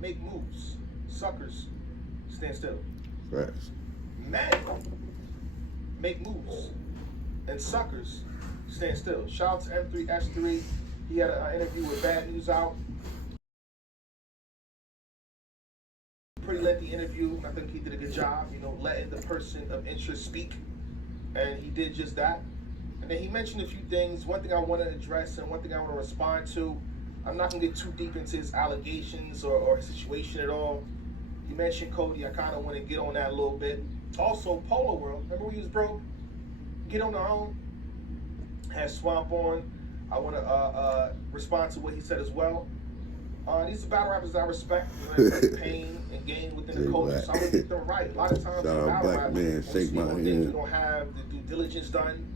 make moves. Suckers stand still. Facts. Men make moves. And suckers stand still. Shout out to M3S3. He had an interview with Bad News Out. Pretty lengthy interview. I think he did a good job, letting the person of interest speak. And he did just that. And then he mentioned a few things. One thing I want to address and one thing I want to respond to. I'm not going to get too deep into his allegations or his situation at all. You mentioned Cody. I kind of want to get on that a little bit. Also, Polo World. Remember when he was broke? Get on their own. Had Swamp on. I want to respond to what he said as well. These are battle rappers I respect. Pain and gain within the culture. So I'm going to get them right. A lot of times, battle rappers, man, shake my hand. We don't have the due diligence done.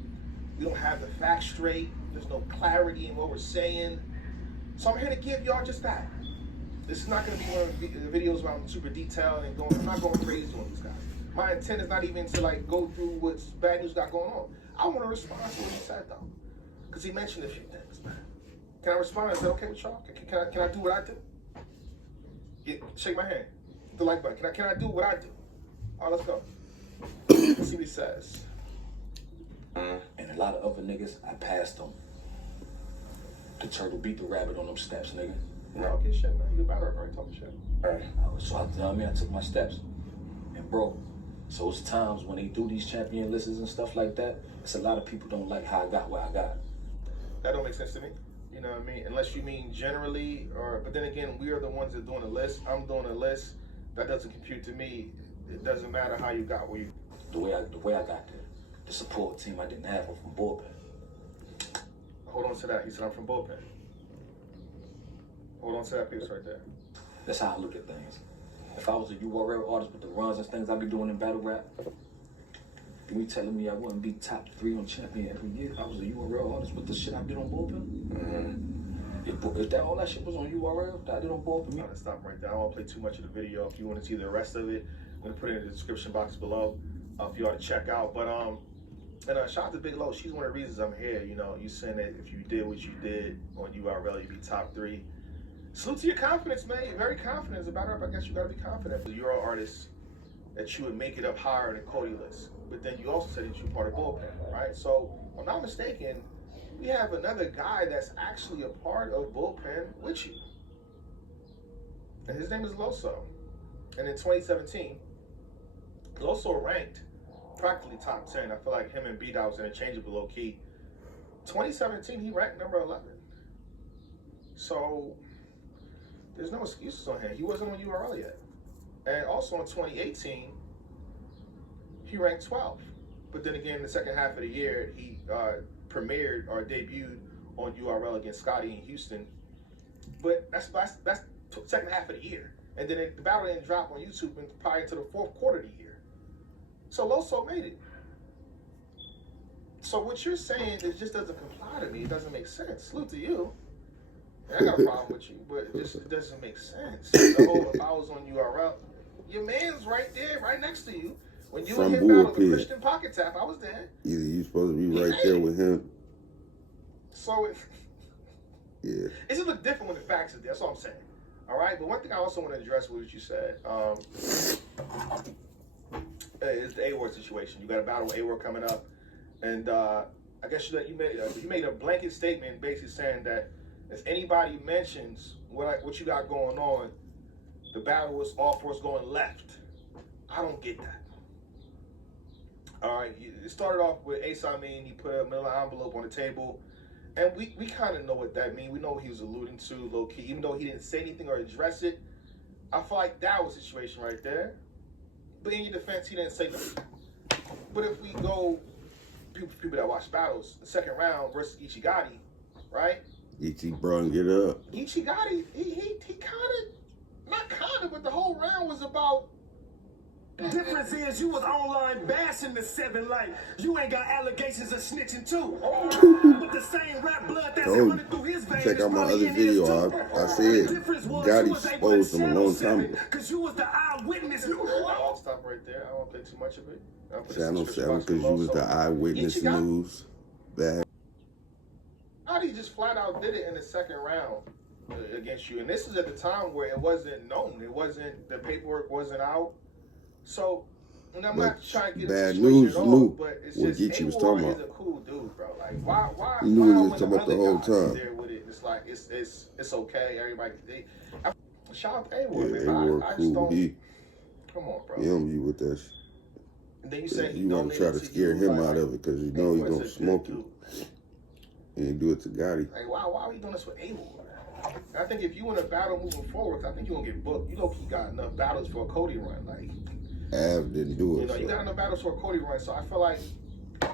We don't have the facts straight. There's no clarity in what we're saying. So I'm here to give y'all just that. This is not going to be one of the videos where I'm super detailed and I'm not going crazy on these guys. My intent is not even to go through what's Bad News got going on. I want to respond to what he said though, because he mentioned a few things, man. Can I respond? Is that okay with y'all? Can I do what I do? Yeah, shake my hand. The like button. Can I do what I do? All right, let's go. Let's see what he says. And a lot of other niggas, I passed them. The turtle beat the rabbit on them steps, nigga. No, okay, shit, man. You about right talking shit. So I took my steps. And bro, so it's times when they do these champion lists and stuff like that, it's a lot of people don't like how I got where I got. That don't make sense to me. You know what I mean? Unless you mean generally, but then again, we are the ones that are doing a list. I'm doing a list. That doesn't compute to me. It doesn't matter how you got where you. The way I got there, the support team I didn't have from bullpen. Hold on to that. He said I'm from bullpen. Hold on to that piece right there. That's how I look at things. If I was a URL artist with the runs and things I be doing in battle rap, you telling me I wouldn't be top 3 on champion every year if I was a URL artist with the shit I did on bullpen? If that all that shit was on URL that I did on bullpen, I'm gonna stop right there. I don't want to play too much of the video. If you want to see the rest of it, I'm gonna put it in the description box below if you ought to check out. But shout out to Big Lo. She's one of the reasons I'm here. You saying that if you did what you did on URL, you'd be top 3. Salute to your confidence, man. You're very confident. As a battle rapper, I guess you gotta be confident. You're an artist that you would make it up higher in the Cody list. But then you also said that you're part of bullpen, right? So, if I'm not mistaken, we have another guy that's actually a part of bullpen with you. And his name is Loso. And in 2017, Loso ranked practically top 10. I feel like him and B-Dot was interchangeable low key. 2017, he ranked number 11. So, there's no excuses on him. He wasn't on URL yet. And also in 2018, he ranked 12. But then again, in the second half of the year, he premiered or debuted on URL against Scotty in Houston. But that's second half of the year. And then the battle didn't drop on YouTube probably into the fourth quarter of the year. So Loso made it. So what you're saying, it just doesn't comply to me. It doesn't make sense. Salute to you. I got a problem with you, but it doesn't make sense. The whole, if I was on URL, your man's right there, right next to you. When you and him battled the Christian Pocket Tap, I was there. Either you supposed to be right there with him. So yeah, it just look different when the facts are there. That's all I'm saying. All right, but one thing I also want to address was what you said. Is the A-Ward situation. You got a battle with A-Ward coming up, and I guess you made a blanket statement basically saying that if anybody mentions what you got going on, the battle was all for us going left. I don't get that. All right, it started off with Ace Amin. He put a manila envelope on the table, and we kind of know what that means. We know what he was alluding to, low key, even though he didn't say anything or address it. I feel like that was a situation right there. But in your defense, he didn't say nothing. But if we go, people that watch battles, the second round versus Ichigati, right? Ichi brought it up. Ichigati, he not kind of, but the whole round was about. The difference is you was online bashing the 7 like you ain't got allegations of snitching too. But the same rap blood that's running through his veins. Check out my other video. I said Gotti exposed him a long time ago. Because you was the eyewitness. I'll stop right there. I don't play too much of it. Channel 7 because you was the eyewitness news. Bad. Gotti just flat out did it in the second round against you. And this is at the time where it wasn't known. It wasn't, the paperwork wasn't out. So, and I'm not trying to get bad a news, at all, knew but it's what just Geechee was A-Ward talking is about. a cool dude, bro. Like, why He knew what he was when talking about the other whole guys is time. there with it? It's like, it's okay. Everybody, shout out to A-Ward, Yeah, man. A-Ward I just cool. don't, come on, bro. He don't be with that shit. And then you say You want to try to scare him out of it because you know he's going to smoke you. And do it to Gotti. Like, why are we doing this with A-Ward? I think if you in a battle moving forward, I think you're going to get booked. You know, he got enough battles for a Cody run. Like, Av didn't do it. you know, you got enough battles for a Cody run. So I feel like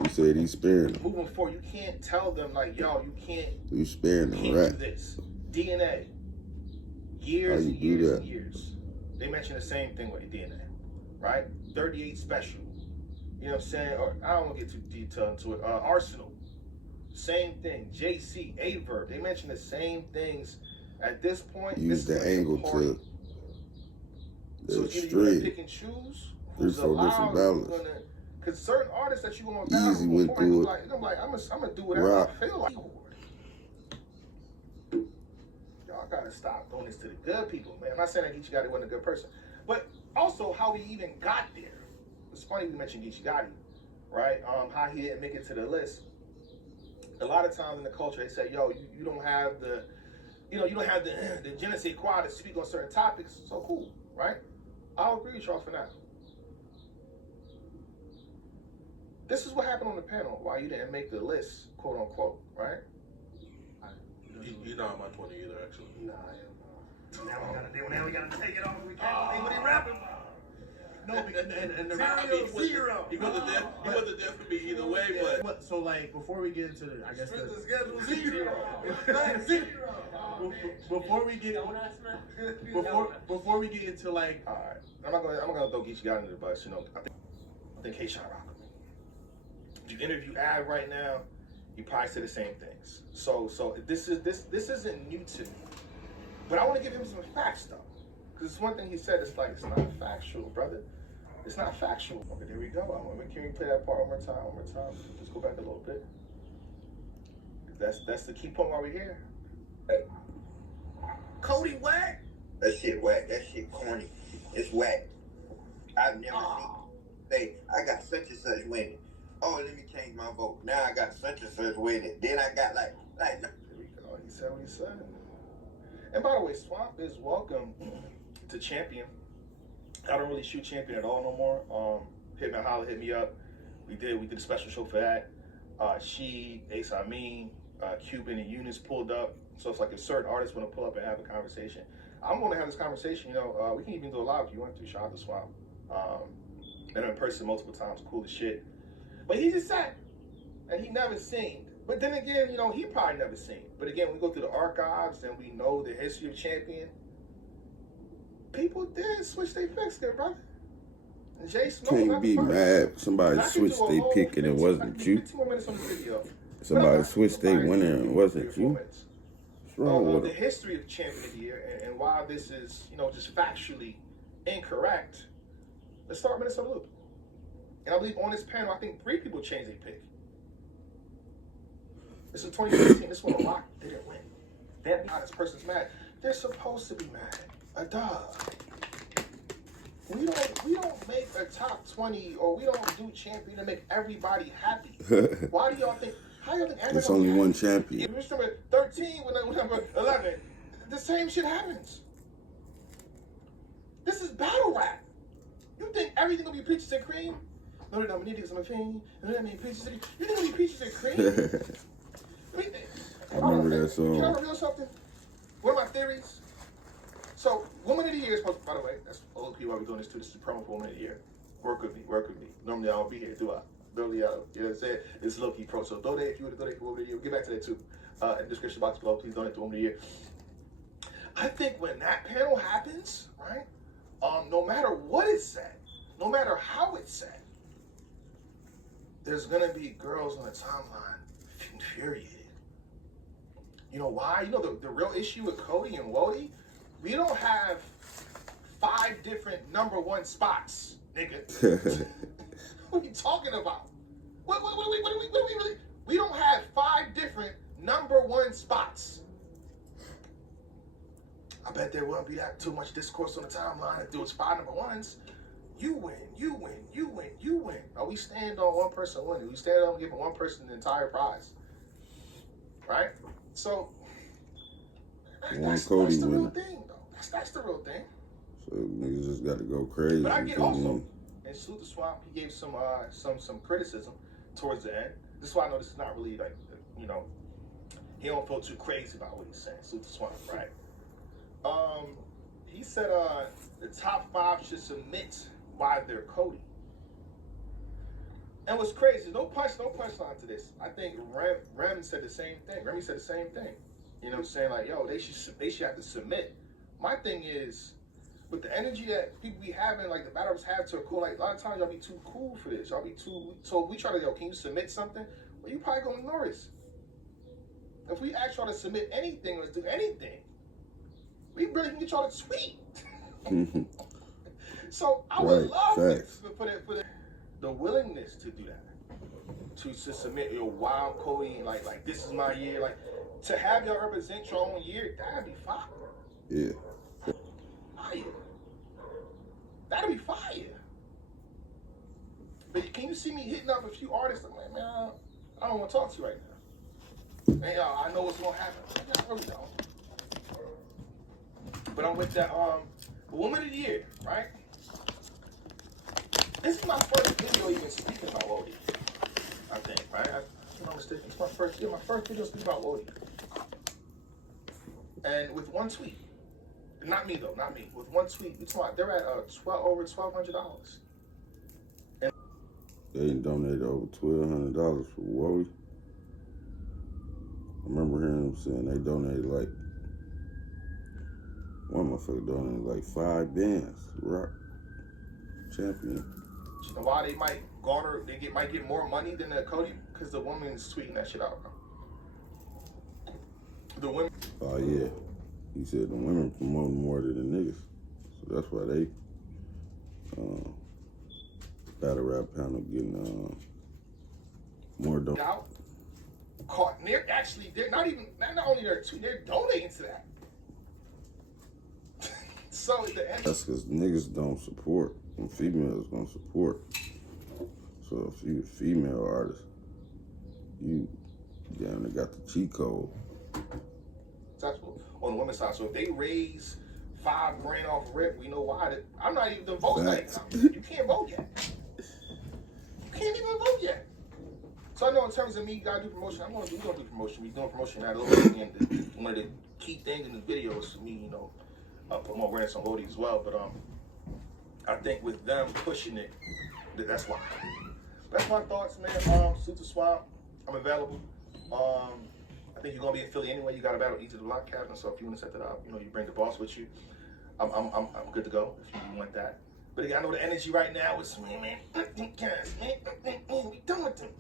he said he's sparing him. moving forward, you can't tell them, like, yo, you can't. You sparing him, Do right? this. DNA. Years How you and do years that? and years. They mention the same thing with DNA, right? 38 special. You know what I'm saying? Or I don't want to get too detailed into it. Arsenal. Same thing. JC, Averb. They mention the same things. At this point, Use this the is angle party. to the So either you're gonna extreme. pick and choose 3, who's 4 different allowed, battles. because certain artists that you gonna battle, Easy went through it. I'm gonna do whatever Rock. I feel like. Y'all gotta stop doing this to the good people, man. I'm not saying that Geechee Gotti wasn't a good person, but also how we even got there. It's funny we mentioned Geechee Gotti, right? How he didn't make it to the list. A lot of times in the culture, they say, "Yo, you don't have the, you don't have the je ne sais quoi to speak on certain topics." So cool, right? I'll agree with y'all for now. This is what happened on the panel. Why you didn't make the list, quote unquote, right? You're not on my 20 either, actually. Nah, I am. Now we gotta take it off. We can't see what he rapping about. No, and the Zero. he wasn't there for me either way, but So like before we get into the, I guess the schedule zero. before we get before we get into like All right, I'm gonna throw Geechee Gotti under the bus. You know, I think K-Shine rock with me. If you interview Av right now, you probably say the same things. So this isn't new to me, but I want to give him some facts though, because it's one thing he said. It's like it's not factual, brother. It's not factual. Okay, there we go. Can we play that part one more time? One more time. Let's go back a little bit. That's the key point while we're here. Cody whack. That shit whack. That shit corny. It's whack. I've never seen. Say, I got such and such winning. Oh, let me change my vote. Now I got such and such winning. Then I got like. There we go. He said what he said. And by the way, Swamp is welcome to Champion. I don't really shoot Champion at all no more. Hit me, holla, hit me up. We did a special show for that. She, Ace Amin, Cuban, and Eunice pulled up. So it's like if certain artists want to pull up and have a conversation, I'm going to have this conversation. You know, we can even do a live if you want to. Shout out to Swamp. Met him in person multiple times. Cool as shit. But he just said, and he never seen. But then again, you know, he probably never seen. But again, we go through the archives and we know the history of Champion. People did switch their picks there, brother. And Jay Smoke, Can't be mad. Somebody switched their pick and it wasn't you. 15 more minutes on the video. Somebody switched their winner and it wasn't you. What's wrong with The him? history of Champion of the Year and why this is, you know, just factually incorrect. Let's start Minnesota Loop. And I believe on this panel, I think 3 people changed their pick. This is 2016. This one a lot didn't win. That means this person's mad. They're supposed to be mad. We don't make a top 20 or we don't do champion to make everybody happy. Why do y'all think? How y'all think? It's only one champion. If it's number 13 with number 11, the same shit happens. This is battle rap. You think everything gonna be peaches and cream? No, I'm gonna get some fiend. No, I mean peaches and cream. You think it'll be peaches and cream? I remember that Can I song. reveal something? One of my theories. So, Woman of the Year is supposed to, by the way, that's all the people why we're doing this too. This is the promo for Woman of the Year. Work with me. Normally I don't be here, do I? Normally, you know what I'm saying? It's low-key pro. So donate if you want to donate for Woman of the Year. We'll get back to that too. In the description box below, please donate to Woman of the Year. I think when that panel happens, right? No matter what it's said, no matter how it's said, there's gonna be girls on the timeline infuriated. You know why? You know the real issue with Cody and Wody? We don't have 5 different #1 spots, nigga. What are you talking about? What are we really? We don't have 5 different #1 spots. I bet there won't be that too much discourse on the timeline if there was 5 number ones. You win, you win, you win, you win. No, we stand on one person winning. We stand on giving one person the entire prize. Right? So that's the real thing, though. That's the real thing. So niggas just got to go crazy. But I get also, and Salute the Swamp, he gave some criticism towards the end. This is why I know this is not really like, you know, he don't feel too crazy about what he's saying. Salute the Swamp, right? He said the top 5 should submit why they're Cody. And what's crazy, no punchline to this. I think Rem said the same thing. Remy said the same thing. You know what I'm saying? Like, yo, they should have to submit. My thing is, with the energy that people be having, like the battlers have to a cool, like a lot of times y'all be too cool for this. Y'all be too, so we try to, yo, can you submit something? Well, you probably gonna ignore us. If we ask y'all to submit anything, let's do anything, we really can get y'all to tweet. So I would love for the willingness to do that, to submit your wild Cody, like this is my year, like to have y'all represent your own year. That'd be fire. Yeah. Fire. That'd be fire. But can you see me hitting up a few artists? I'm like, man, I don't want to talk to you right now. And I know what's gonna happen. I really don't. But I'm with that Woman of the Year, right? This is my first video even speaking about Wody. I think, right? If I'm not mistaken, it's my first video speaking about Wody. And with one tweet. Not me though, not me. With one tweet, they're at over $1,200. And they donated over $1,200 for Wody. I remember hearing them saying they donated like, one motherfucker donated like 5 bands. Rock champion. You know why they might garner? Might get more money than the Cody because the woman's tweeting that shit out. The women. Oh yeah, he said the women promote more than the niggas, so that's why they battle rap panel getting more donations. Out. Caught. They're not only they're donating to that. So that's because niggas don't support and females don't support. So if you a female artist, you damn near got the cheat code. Successful on the women's side. So if they raise $5,000 off rip, we know why. I'm not even the vote right now. You can't vote yet. You can't even vote yet. So I know in terms of me, you gotta do promotion. We're gonna do promotion. We're doing promotion at a little bit. And one of the key things in the video is for me, you know, promote awareness on Wody as well. But I think with them pushing it, that's why. That's my thoughts, man. Salute the Swamp. I'm available. I think you're gonna be in Philly anyway. You got a battle each of the block captain. So if you want to set that up, you know, you bring the boss with you. I'm good to go if you want that. But again, I know the energy right now is man, we done with them.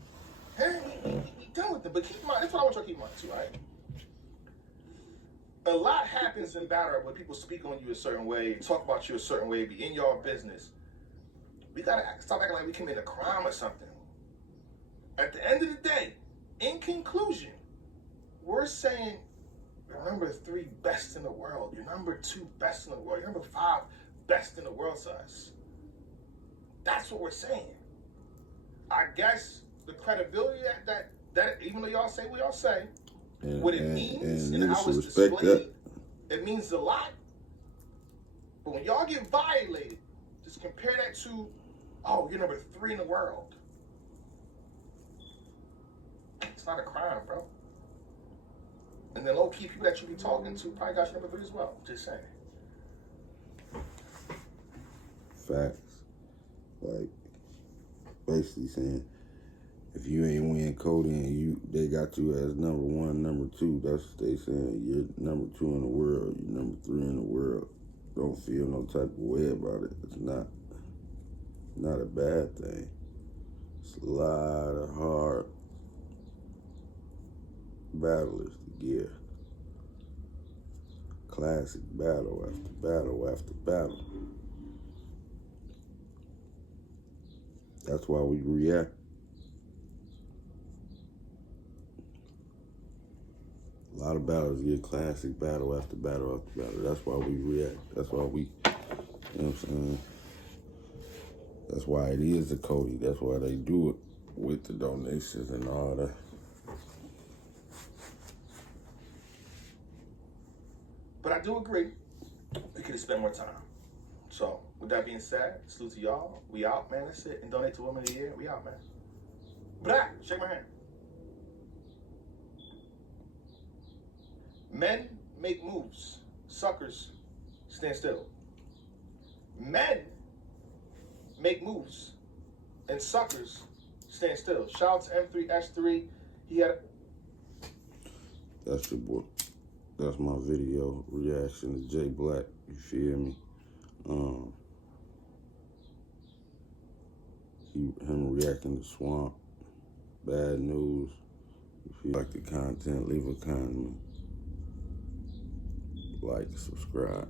We done with them. But keep in mind, that's what I want you to keep in mind too, right? A lot happens in battle when people speak on you a certain way, talk about you a certain way, be in your business. We gotta stop acting like we commit a crime or something. At the end of the day, in conclusion, we're saying you're number 3 best in the world, you're number 2 best in the world, you're number 5 best in the world to us. That's what we're saying. I guess the credibility that even though y'all say what y'all say, what it means and how it's displayed, it means a lot. But when y'all get violated, just compare that to, oh, you're number 3 in the world. It's not a crime, bro. And then low-key people that you be talking to probably got you number 3 as well. Just saying. Facts. Like, basically saying, if you ain't win Cody and they got you as number 1, number 2, that's what they saying. You're number 2 in the world, you're number 3 in the world. Don't feel no type of way about it. It's not a bad thing. It's a lot of hard battlers to get. Classic battle after battle after battle. That's why we react. A lot of battles get classic battle after battle after battle. That's why we react. That's why we, you know what I'm saying? That's why it is a Cody. That's why they do it with the donations and all that. But I do agree, we could have spent more time. So, with that being said, salute to y'all. We out, man. That's it. And donate to Women of the Year. We out, man. Black, shake my hand. Men make moves. Suckers stand still. Men make moves. And suckers stand still. Shout out to M3S3. He had... That's your boy. That's my video reaction to jblac. You feel me? Him reacting to Swamp. Bad news. If you like the content, leave a comment. Like, subscribe.